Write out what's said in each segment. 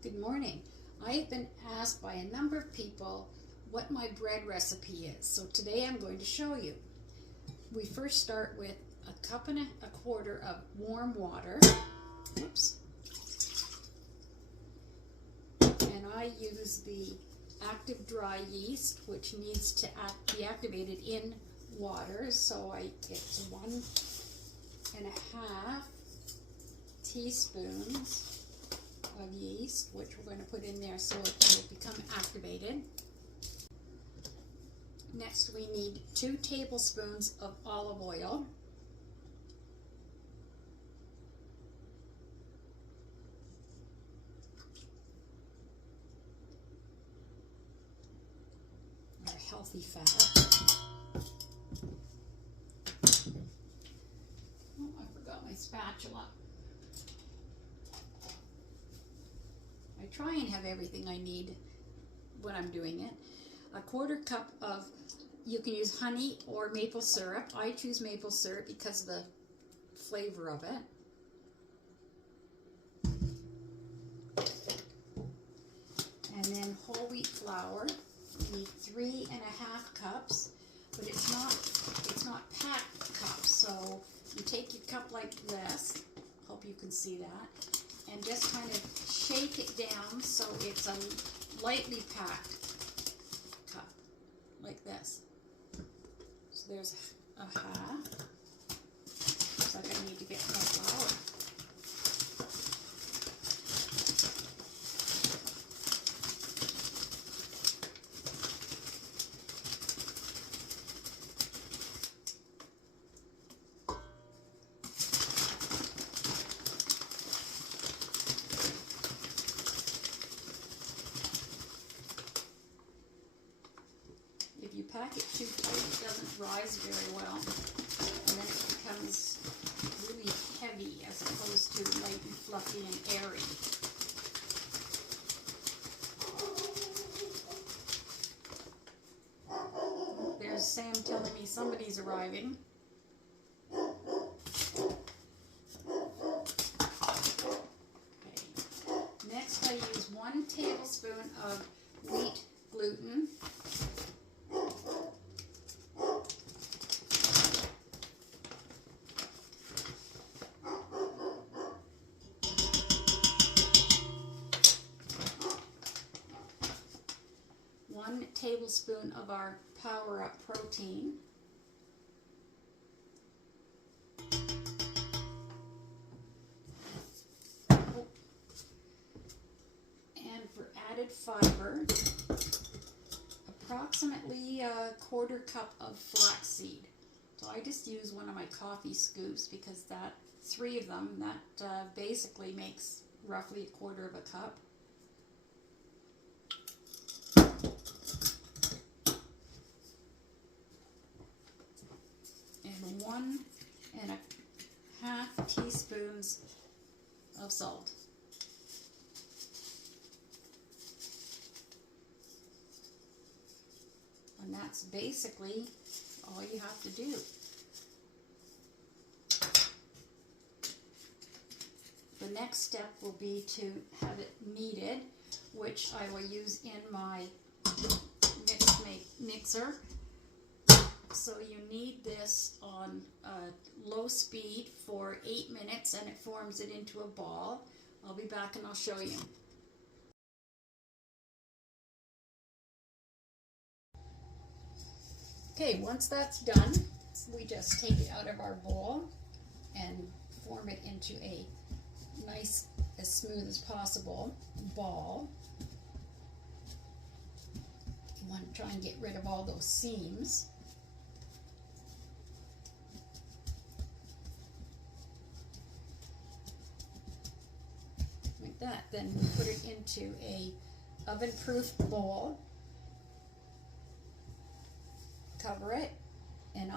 Good morning. I have been asked by a number of people what my bread recipe is, so today I'm going to show you. We first start with a cup and a quarter of warm water. Oops. And I use the active dry yeast, which needs to be activated in water, so it's 1.5 teaspoons of yeast, which we're going to put in there so it will become activated. Next, we need 2 tablespoons of olive oil. Our healthy fat. Oh, I forgot my spatula. I try and have everything I need when I'm doing it. A quarter cup of, you can use honey or maple syrup. I choose maple syrup because of the flavor of it. And then whole wheat flour. We need 3.5 cups, but it's not packed cups. So you take your cup like this. Hope you can see that. And just kind of shake it down so it's a lightly packed cup, like this. So there's a half. Looks like I need to get more flour. If you pack it too tight, it doesn't rise very well, and then it becomes really heavy as opposed to light and fluffy and airy. There's Sam telling me somebody's arriving. Okay. Next, I use 1 tablespoon of wheat gluten. One tablespoon of our Power Up protein. And for added fiber, approximately a quarter cup of flaxseed. So I just use one of my coffee scoops because 3 of them, that basically makes roughly a quarter of a cup. And 1.5 teaspoons of salt. And that's basically all you have to do. The next step will be to have it kneaded, which I will use in my mixer. So you knead this on low speed for 8 minutes and it forms it into a ball. I'll be back and I'll show you. Okay, once that's done, we just take it out of our bowl and form it into a nice, as smooth as possible ball. You want to try and get rid of all those seams. Like that. Then we put it into a oven-proof bowl. Cover it, and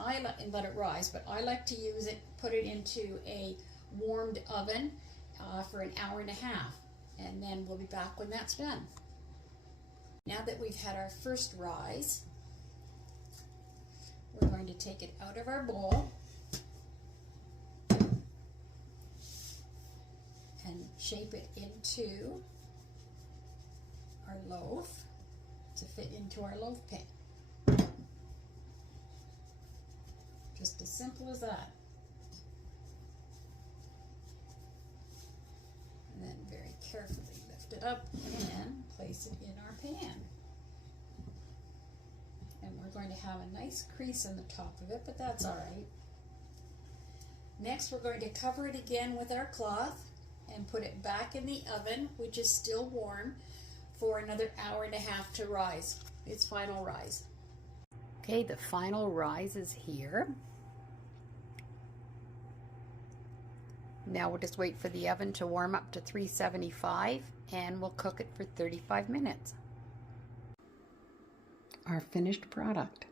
let it rise. But I like to put it into a warmed oven for an hour and a half, and then we'll be back when that's done. Now that we've had our first rise, we're going to take it out of our bowl and shape it into our loaf to fit into our loaf pan. Just as simple as that. And then very carefully lift it up and place it in our pan. And we're going to have a nice crease in the top of it, but that's all right. Next, we're going to cover it again with our cloth and put it back in the oven, which is still warm, for another hour and a half to rise. Its final rise. Okay, the final rise is here. Now we'll just wait for the oven to warm up to 375 and we'll cook it for 35 minutes. Our finished product.